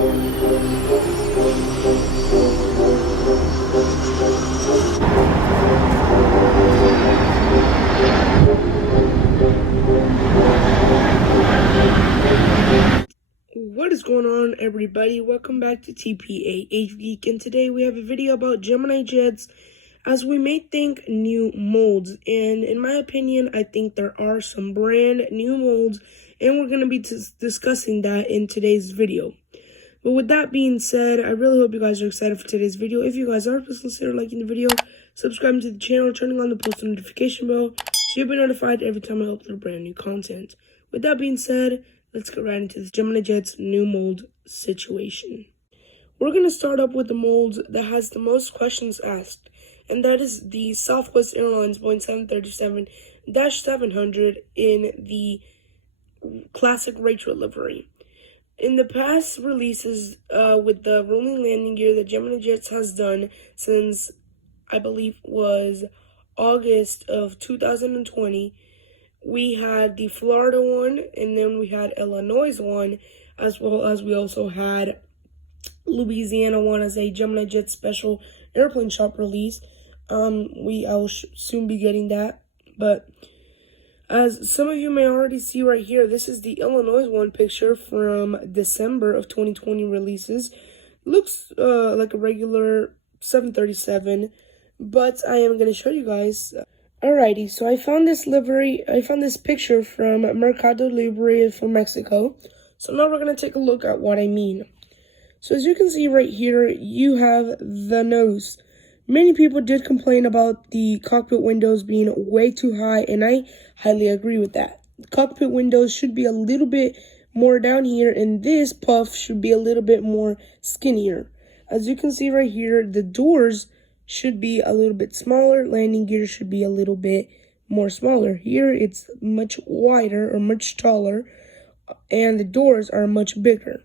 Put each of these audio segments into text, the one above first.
What is going on, everybody? Welcome back to TPA Geek, and today we have a video about Gemini Jets, as we may think new molds. And in my opinion, I think there are some brand new molds, and we're going to be discussing that in today's video. But with that being said, I really hope you guys are excited for today's video. If you guys are, please consider liking the video, subscribing to the channel, turning on the post notification bell, so you'll be notified every time I upload brand new content. With that being said, let's get right into this Gemini Jets new mold situation. We're going to start up with the mold that has the most questions asked, and that is the Southwest Airlines Boeing 737-700 in the classic retro livery. In the past releases with the rolling landing gear that Gemini Jets has done since, I believe, was August of 2020, we had the Florida one, and then we had Illinois one, as well as we also had Louisiana one as a Gemini Jets special airplane shop release. I will soon be getting that, but as some of you may already see right here, this is the Illinois one picture from December of 2020 releases. Looks like a regular 737, but I am going to show you guys. Alrighty, so I found this picture from Mercado Libre from Mexico. So now we're going to take a look at what I mean. So as you can see right here, you have the nose. Many people did complain about the cockpit windows being way too high, and I highly agree with that. The cockpit windows should be a little bit more down here, and this puff should be a little bit more skinnier. As you can see right here, the doors should be a little bit smaller. Landing gear should be a little bit more smaller. Here it's much wider or much taller, and the doors are much bigger.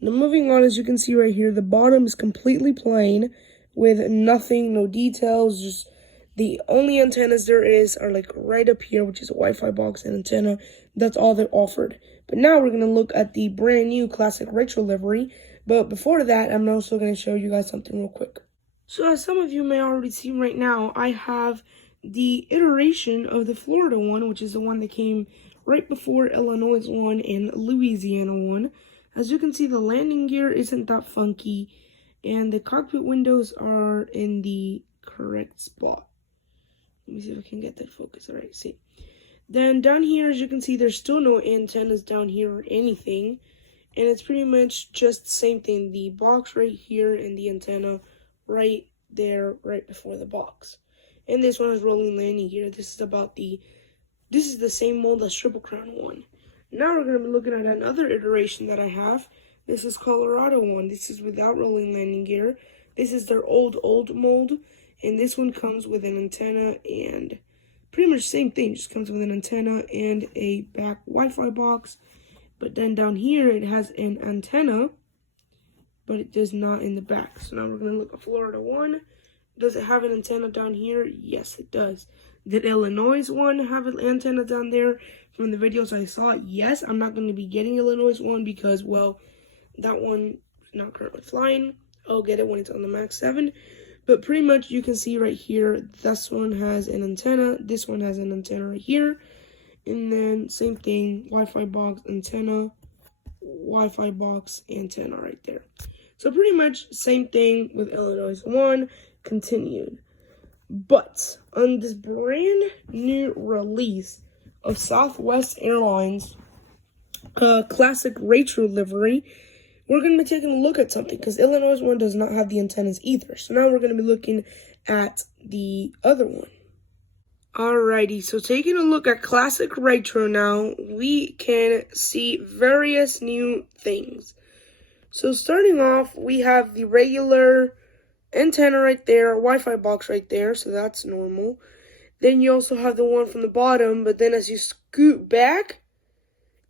Now moving on, as you can see right here, the bottom is completely plain with nothing, no details. Just the only antennas there is are like right up here, which is a Wi-Fi box and antenna. That's all they're offered. But now we're going to look at the brand new classic retro livery. But before that, I'm also going to show you guys something real quick. So as some of you may already see right now, I have the iteration of the Florida one, which is the one that came right before Illinois one and Louisiana one. As you can see, the landing gear isn't that funky, and the cockpit windows are in the correct spot. Let me see if I can get that focus. All right, see. Then down here, as you can see, there's still no antennas down here or anything, and it's pretty much just the same thing. The box right here and the antenna right there, right before the box. And this one is rolling landing gear. This is the same mold as Triple Crown one. Now we're going to be looking at another iteration that I have. This is Colorado one. This is without rolling landing gear. This is their old mold, and this one comes with an antenna and pretty much same thing. Just comes with an antenna and a back Wi-Fi box. But then down here it has an antenna, but it does not in the back. So now we're going to look at Florida one. Does it have an antenna down here? Yes, it does. Did Illinois one have an antenna down there? From the videos I saw, yes. I'm not going to be getting Illinois one because, well, that one is not currently flying. I'll get it when it's on the Max 7. But pretty much you can see right here, this one has an antenna. This one has an antenna right here. And then same thing, Wi-Fi box, antenna, Wi-Fi box, antenna right there. So pretty much same thing with Illinois one, continued. But on this brand new release of Southwest Airlines classic retro livery, we're going to be taking a look at something because Illinois one does not have the antennas either. So now we're going to be looking at the other one. Alrighty, so taking a look at classic retro now, we can see various new things. So starting off, we have the regular antenna right there, Wi-Fi box right there, so that's normal. Then you also have the one from the bottom, but then as you scoot back,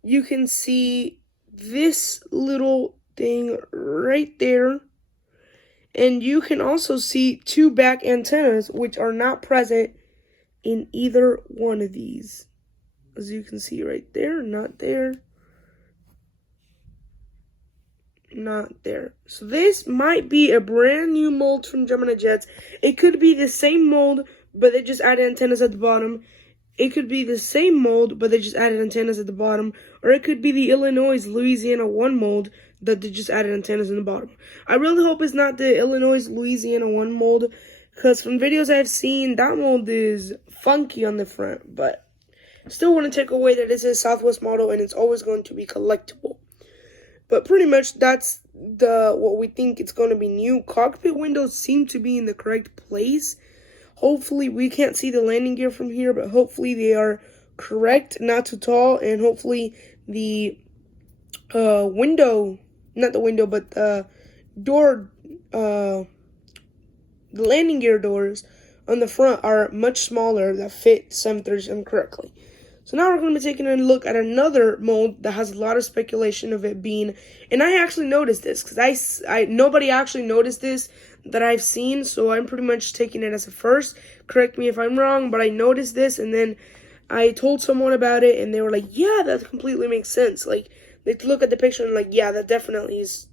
you can see this little thing right there. And you can also see two back antennas, which are not present in either one of these. As you can see right there, not there. not there. So this might be a brand new mold from Gemini Jets. It could be the same mold, but they just added antennas at the bottom. It could be the same mold, but they just added antennas at the bottom. Or it could be the Illinois Louisiana 1 mold that they just added antennas in the bottom. I really hope it's not the Illinois Louisiana 1 mold, because from videos I've seen, that mold is funky on the front. But still want to take away that this is a Southwest model and it's always going to be collectible. But pretty much that's what we think it's going to be new. Cockpit windows seem to be in the correct place. Hopefully, we can't see the landing gear from here, but hopefully they are correct, not too tall, and hopefully the the landing gear doors on the front are much smaller that fit 737 correctly. So now we're going to be taking a look at another mold that has a lot of speculation of it being, and I actually noticed this because nobody actually noticed this that I've seen, so I'm pretty much taking it as a first. Correct me if I'm wrong, but I noticed this, and then I told someone about it, and they were like, yeah, that completely makes sense. Like, they look at the picture and like, yeah, that definitely is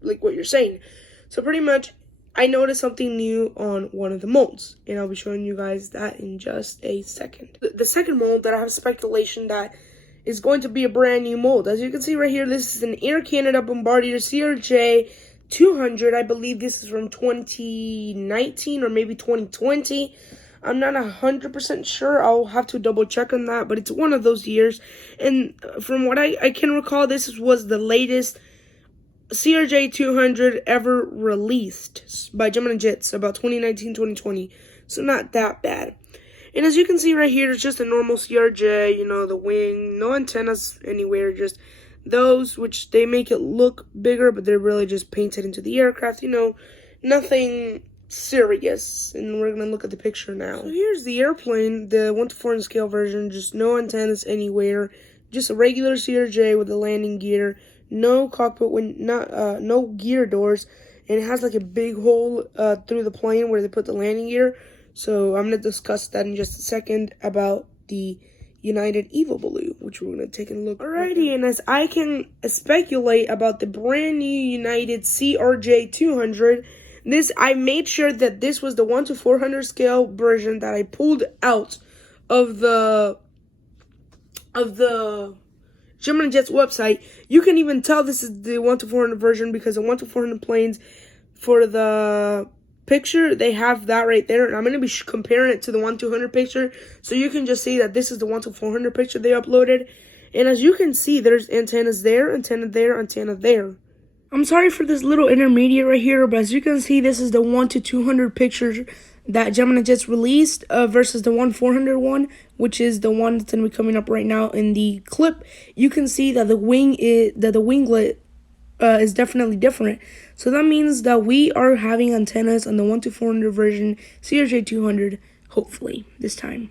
like what you're saying. So pretty much, I noticed something new on one of the molds, and I'll be showing you guys that in just a second. The second mold that I have speculation that is going to be a brand new mold. As you can see right here, this is an Air Canada Bombardier CRJ 200. I believe this is from 2019 or maybe 2020. I'm not 100% sure. I'll have to double check on that, but it's one of those years. And from what I can recall, this was the latest CRJ 200 ever released by Gemini Jets, about 2019-2020. So not that bad. And as you can see right here, it's just a normal CRJ, you know, the wing, no antennas anywhere, just those, which they make it look bigger, but they're really just painted into the aircraft, you know, nothing serious. And we're going to look at the picture now. So here's the airplane, the 1:4 scale version, just no antennas anywhere, just a regular CRJ with a landing gear, no cockpit, no gear doors, and it has like a big hole through the plane where they put the landing gear. So I'm going to discuss that in just a second about the United Imovie, which we're going to take a look at. Alrighty, and as I can speculate about the brand new United CRJ 200, I made sure that this was the 1:400 scale version that I pulled out of the Gemini Jets website. You can even tell this is the 1:400 version because the 1:400 planes for the picture, they have that right there, and I'm going to be comparing it to the 1:200 picture, so you can just see that this is the 1:400 picture they uploaded. And as you can see, there's antennas there, antenna there, antenna there. I'm sorry for this little intermediate right here, but as you can see, this is the 1:200 picture that Gemini Jets released versus the 1:400 one, which is the one that's going to be coming up right now in the clip. You can see that the winglet is definitely different. So that means that we are having antennas on the 1:400 version CRJ 200, hopefully, this time.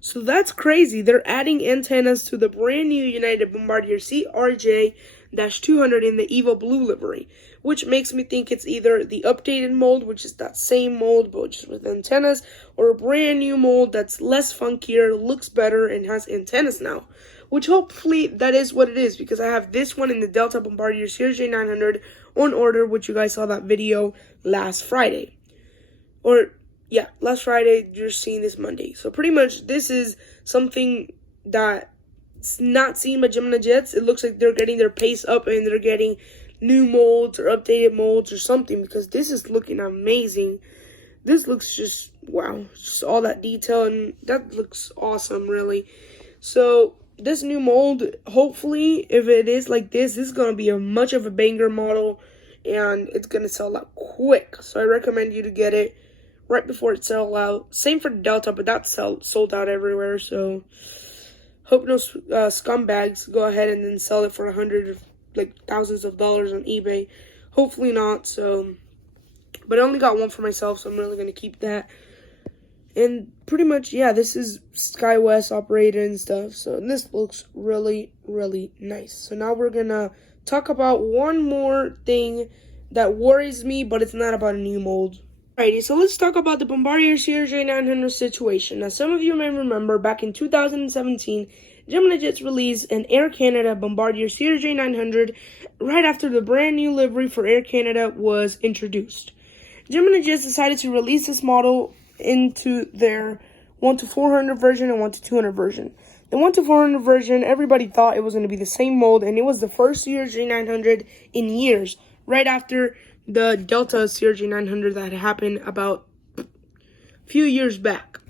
So that's crazy. They're adding antennas to the brand new United Bombardier CRJ-200 in the Evo Blue livery, which makes me think it's either the updated mold, which is that same mold, but just with antennas, or a brand new mold that's less funkier, looks better, and has antennas now. Which hopefully that is what it is, because I have this one in the Delta Bombardier CRJ 900 on order, which you guys saw that video last Friday. Last Friday, you're seeing this Monday. So pretty much this is something that's not seen by Gemini Jets. It looks like they're getting their pace up and they're getting new molds or updated molds or something, because this is looking amazing. This looks just, wow, just all that detail, and that looks awesome, really. So this new mold, hopefully, if it is like this is going to be a much of a banger model, and it's going to sell out quick. So I recommend you to get it right before it sells out. Same for the Delta, but that's sold out everywhere. So hope no scumbags go ahead and then sell it for thousands of dollars on eBay. Hopefully not. So, but I only got one for myself, so I'm really going to keep that. And pretty much, yeah, this is SkyWest operated and stuff. So this looks really, really nice. So now we're going to talk about one more thing that worries me, but it's not about a new mold. Alrighty, so let's talk about the Bombardier CRJ 900 situation. Now, some of you may remember back in 2017, Gemini Jets released an Air Canada Bombardier CRJ900 right after the brand new livery for Air Canada was introduced. Gemini Jets decided to release this model into their 1-400 version and 1-200 version. The 1-400 version, everybody thought it was going to be the same mold, and it was the first CRJ900 in years, right after the Delta CRJ900 that had happened about a few years back.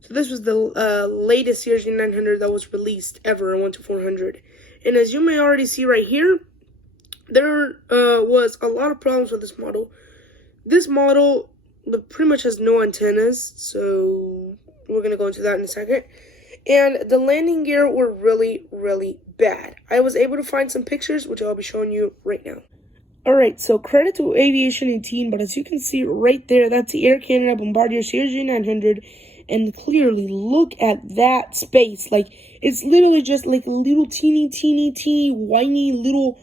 So this was the latest CRJ900 that was released ever in 1-400. And as you may already see right here, there was a lot of problems with this model. This model pretty much has no antennas, so we're going to go into that in a second. And the landing gear were really, really bad. I was able to find some pictures, which I'll be showing you right now. Alright, so credit to Aviation 18, but as you can see right there, that's the Air Canada Bombardier CRJ900. And clearly, look at that space. Like, it's literally just like a little teeny, whiny little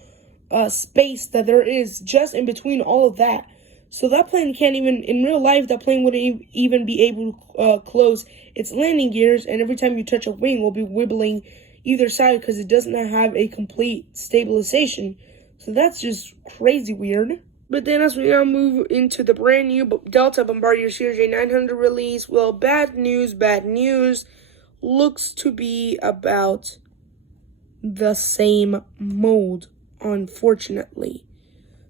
space that there is just in between all of that. So that plane can't even, in real life, that plane wouldn't even be able to close its landing gears. And every time you touch a wing, will be wibbling either side because it doesn't have a complete stabilization. So that's just crazy weird. But then as we now move into the brand new Delta Bombardier CRJ900 release, well, bad news. Looks to be about the same mold, unfortunately.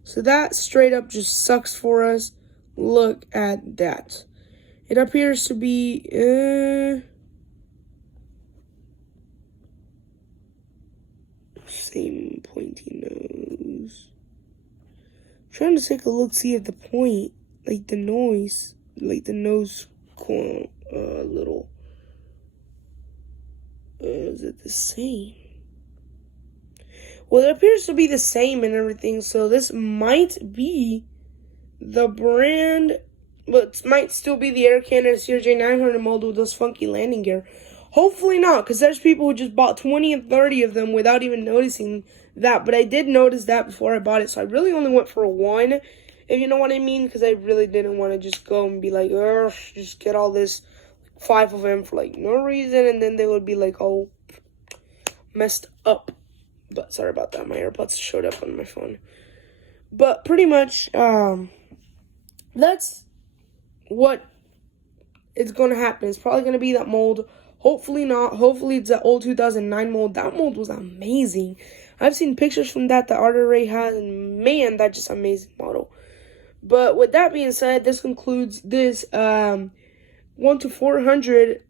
So that straight up just sucks for us. Look at that. It appears to be same pointy nose. I'm trying to take a look, see if the point, like the nose corner, little. Is it the same? Well, it appears to be the same and everything, so this might be the brand, but it might still be the Air Canada CRJ900 mold with those funky landing gear. Hopefully not, because there's people who just bought 20 and 30 of them without even noticing that, but I did notice that before I bought it, so I really only went for one, if you know what I mean, because I really didn't want to just go and be like, just get all this, 5 of them for like no reason, and then they would be like all messed up. But sorry about that, my AirPods showed up on my phone. But pretty much, that's what is going to happen. It's probably going to be that mold. Hopefully not. Hopefully it's that old 2009 mold. That mold was amazing. I've seen pictures from that Arthur Ray has, and man, that's just an amazing model. But with that being said, this concludes this 1-400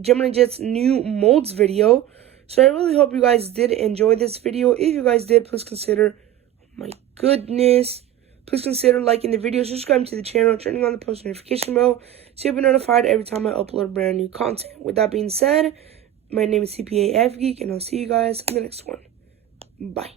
Gemini Jets new molds video. So I really hope you guys did enjoy this video. If you guys did, please consider, oh my goodness, please consider liking the video, subscribing to the channel, turning on the post notification bell so you'll be notified every time I upload brand new content. With that being said, my name is CPA F Geek, and I'll see you guys in the next one. Bye.